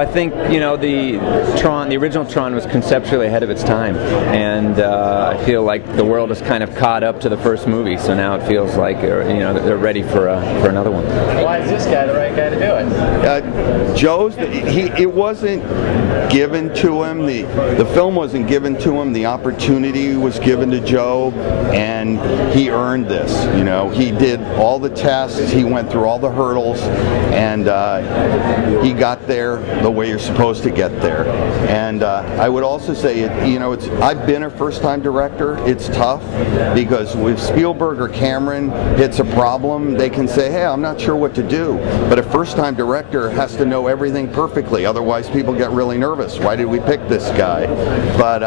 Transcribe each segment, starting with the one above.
I think, you know, the original Tron was conceptually ahead of its time, and I feel like the world has kind of caught up to the first movie, so now it feels like, you know, they're ready for another one. Why is this guy the right guy to do it? Joe's, it wasn't given to him, the film wasn't given to him, the opportunity was given to Joe, and he earned this. You know, he did all the tests, he went through all the hurdles, and he got there the way you're supposed to get there. And I would also say, you know, I've been a first-time director. It's tough because if Spielberg or Cameron hits a problem, they can say, hey, I'm not sure what to do. But a first-time director has to know everything perfectly, otherwise people get really nervous. Why did we pick this guy? But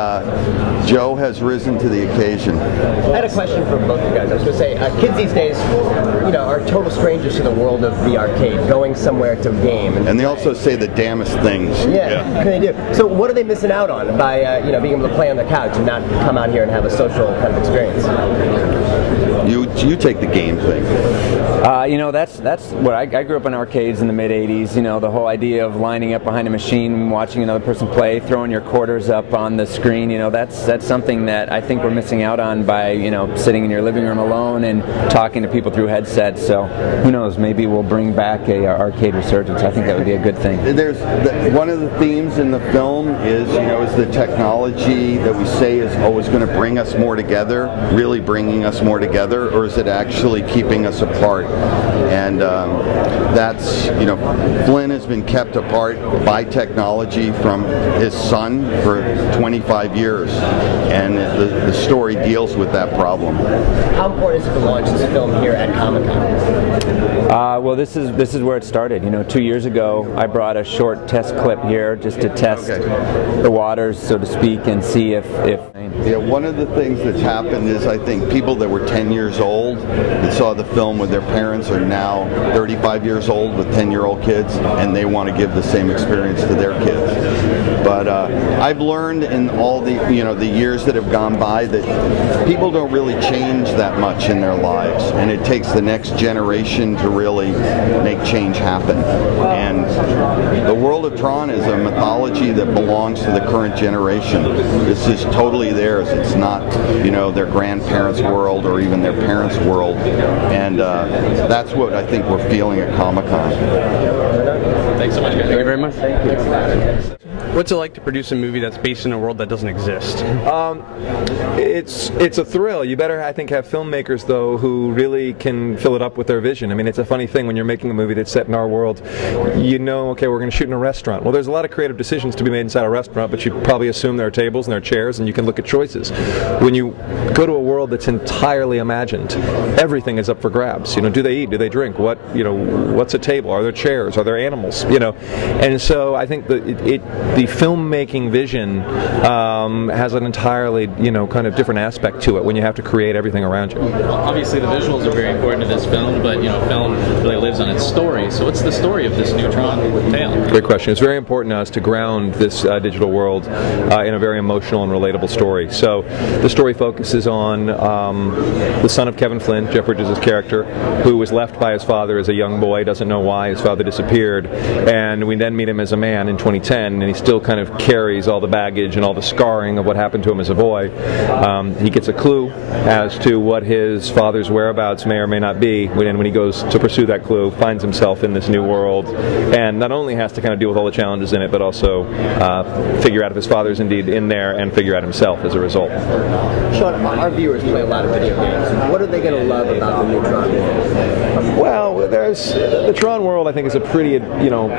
Joe has risen to the occasion. I had a question for both of you guys. I was going to say, kids these days, you know, are total strangers to the world of the arcade, going somewhere to game. And they also say the damnest things. Yeah, they do. So what are they missing out on by, you know, being able to play on the couch and not come out here and have a social kind of experience? You take the game thing. You know, that's what I grew up in arcades in the mid-'80s. You know, the whole idea of lining up behind a machine, watching another person play, throwing your quarters up on the screen. You know, that's something that I think we're missing out on by, you know, sitting in your living room alone and talking to people through headsets. So who knows? Maybe we'll bring back a arcade resurgence. I think that would be a good thing. One of the themes in the film is, you know, is the technology that we say is always going to bring us more together, really bringing us more together, or is it actually keeping us apart? And that's, you know, Flynn has been kept apart by technology from his son for 25 years, and the story deals with that problem. How important is it to launch this film here at Comic-Con? Well, this is where it started. You know, 2 years ago, I brought a short test clip here just to test the waters, so to speak, and see if. Yeah, one of the things that's happened is I think people that were 10 years old that saw the film with their parents are now 35 years old with 10-year-old kids, and they want to give the same experience to their kids. But I've learned in all the, you know, the years that have gone by that people don't really change that much in their lives, and it takes the next generation to really make change happen. And the world of Tron is a mythology that belongs to the current generation. This is totally theirs. It's not, you know, their grandparents' world or even their parents' world, and that's what I think we're feeling at Comic-Con. Thanks so much, guys. Thank you very much. Thank you. What's it like to produce a movie that's based in a world that doesn't exist? It's a thrill. You better, I think, have filmmakers, though, who really can fill it up with their vision. I mean, it's a funny thing when you're making a movie that's set in our world. You know, okay, we're going to shoot in a restaurant. Well, there's a lot of creative decisions to be made inside a restaurant, but you probably assume there are tables and there are chairs, and you can look at choices. When you go to a world that's entirely imagined, everything is up for grabs. You know, do they eat? Do they drink? What, you know, what's a table? Are there chairs? Are there animals? You know, and so I think the filmmaking vision has an entirely, you know, kind of different aspect to it when you have to create everything around you. Obviously the visuals are very important to this film, but, you know, film really lives on its story. So what's the story of this new Tron tale? Great question. It's very important to us to ground this digital world in a very emotional and relatable story. So the story focuses on the son of Kevin Flynn, Jeff Bridges' character, who was left by his father as a young boy, doesn't know why his father disappeared, and we then meet him as a man in 2010, and he still kind of carries all the baggage and all the scarring of what happened to him as a boy. He gets a clue as to what his father's whereabouts may or may not be, and when he goes to pursue that clue, finds himself in this new world, and not only has to kind of deal with all the challenges in it, but also figure out if his father's indeed in there and figure out himself as a result. Sean, our viewers play a lot of video games. What are they going to love about the new Tron world? Well, the Tron world, I think, is a pretty, you know,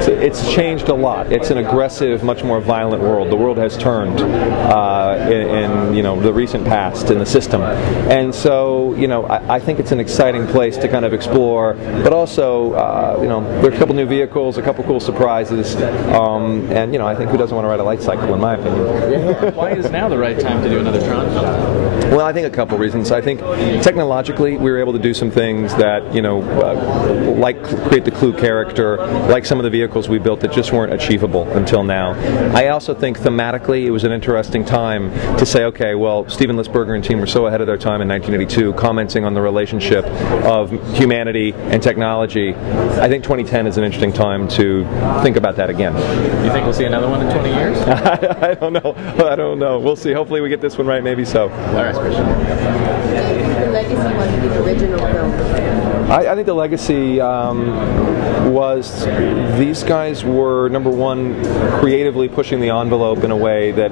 it's changed a lot. It's an aggressive, much more violent world. The world has turned in you know, the recent past in the system, and so, you know, I think it's an exciting place to kind of explore. But also, you know, there are a couple new vehicles, a couple cool surprises, and, you know, I think who doesn't want to ride a light cycle, in my opinion. Why is now the right time to do another Tron film? Well, I think a couple reasons. I think technologically we were able to do some things that, you know, create the Clue character, like some of the vehicles we built that just weren't achievable until now. I also think thematically it was an interesting time to say, okay, well, Steven Lisberger and team were so ahead of their time in 1982, commenting on the relationship of humanity and technology. I think 2010 is an interesting time to think about that again. You think we'll see another one in 20 years? I don't know. I don't know. We'll see. Hopefully we get this one right. Maybe so. All right, Christian. The legacy was the original film. I think the legacy was these guys were, number one, creatively pushing the envelope in a way that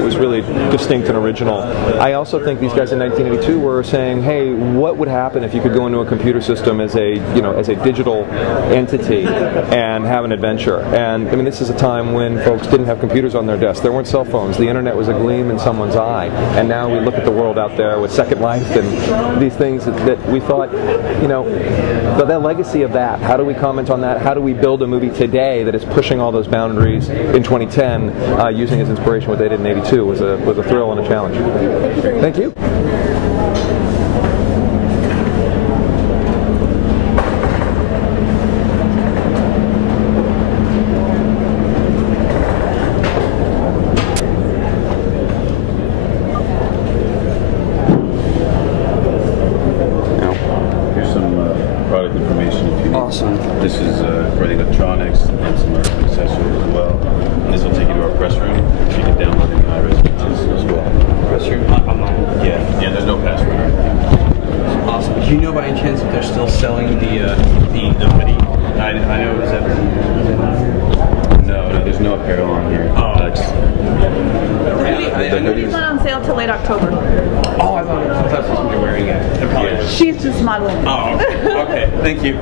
was really distinct and original. I also think these guys in 1982 were saying, hey, what would happen if you could go into a computer system as a, as a digital entity and have an adventure? And I mean, this is a time when folks didn't have computers on their desks. There weren't cell phones. The internet was a gleam in someone's eye. And now we look at the world out there with Second Life and these things that we thought, the legacy of that. How do we comment on that? How do we build a movie today that is pushing all those boundaries in 2010, using as inspiration what they did in '82 was a thrill and a challenge. Thank you. Product information if you need. Awesome. This is for the electronics and some accessories as well. And this will take you to our press room. So you can download any high-res pictures as well. Press room online? Yeah, there's no password. Awesome. Do you know by any chance if they're still selling the hoodie? I know it's at... No, there's no apparel on here. Oh, The hoodie's not on sale till late October. Oh, I thought somebody wearing it. She's just modeling. Oh, okay. Thank you.